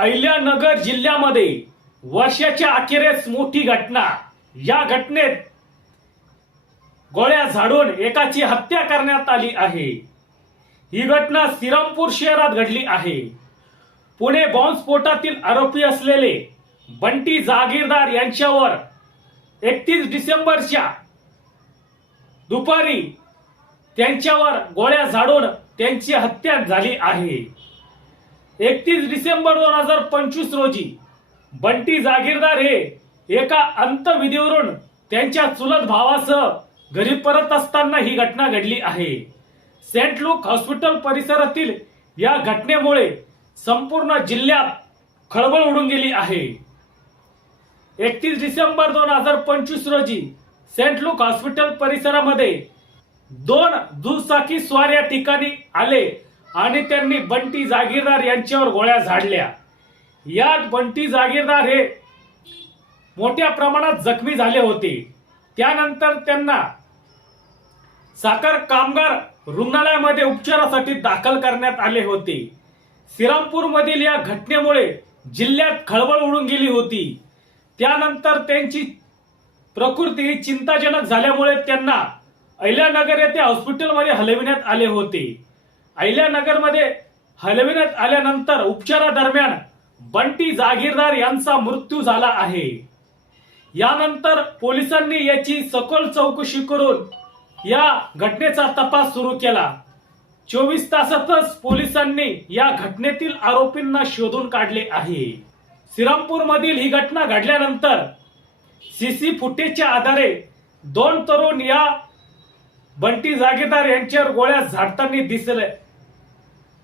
अहिल्यानगर जिल्ह्यामध्ये वर्षाच्या अखेरीस मोठी घटना। या घटनेत गोळ्या झाडून एकाची हत्या करण्यात आली आहे। ही घटना श्रीरामपूर शहरात घडली आहे। पुणे बॉम्बस्फोटातील आरोपी असलेले बंटी जागीरदार यांच्यावर 31 डिसेंबरच्या दुपारी त्यांच्यावर गोळ्या झाडून त्यांची हत्या झाली आहे। 31 डिसेंबर 2025 रोजी बंटी जागीरदार हे एका अंत्यविधीवरून त्यांच्या चुलत भावासह घरी परत असताना ही घटना घडली आहे। सेंट लूक हॉस्पिटल परिसरातील या घटनेमुळे संपूर्ण जिल्ह्यात खळबळ उडून गेली आहे। 31 डिसेंबर 2025 रोजी सेंट लूक हॉस्पिटल परिसरामध्ये 2 दुचाकी स्वार या ठिकाणी आले आणि त्यांनी बंटी जागीरदार यांच्यावर गोळ्या झाडल्या। यात बंटी जागीरदार हे मोठ्या प्रमाणात जखमी झाले होते। त्यानंतर त्यांना साखर कामगार रुग्णालयामध्ये उपचारासाठी दाखल करण्यात आले होते। श्रीरामपूर मधील या घटनेमुळे जिल्ह्यात खळबळ उडून गेली होती। त्यानंतर त्यांची प्रकृती ही चिंताजनक झाल्यामुळे त्यांना अहिल्यानगर येथे हॉस्पिटलमध्ये हलविण्यात आले होते। अहिल्यानगरमध्ये हलविण्यात आल्यानंतर उपचारादरम्यान बंटी जागीरदार यांचा मृत्यू झाला आहे। यानंतर पोलिसांनी याची सखोल चौकशी करून या घटनेचा तपास सुरू केला। 24 तासातच पोलिसांनी या घटनेतील आरोपींना शोधून काढले आहे। श्रीरामपूर मधील ही घटना घडल्यानंतर सीसी फुटेजच्या आधारे 2 तरुण या बंटी जागीरदार यांच्यावर गोळ्या झाडताना दिसले।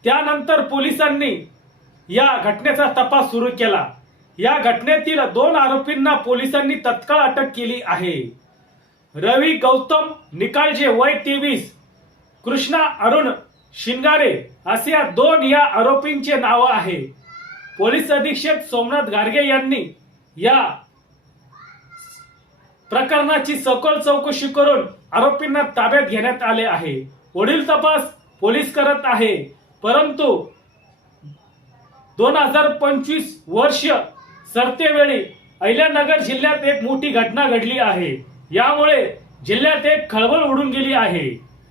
त्यानंतर पोलिसांनी या घटनेचा तपास सुरू केला। या घटनेतील 2 आरोपींना पोलिसांनी तत्काळ अटक केली आहे। रवी गौतम निकाळजे वय 23, कृष्णा अरुण शिंगारे असे या 2 या आरोपींचे नाव आहे। पोलीस अधीक्षक सोमनाथ गार्गे यांनी या प्रकरणाची सखोल चौकशी करून आरोपींना ताब्यात घेण्यात आले आहे। पुढील तपास पोलीस करत आहे। परंतु 2025 वर्ष सरतेवेळी अहिल्यानगर जिल्ह्यात एक मोठी घटना घडली आहे। यामुळे जिल्ह्यात एक खळबळ उडून गेली आहे।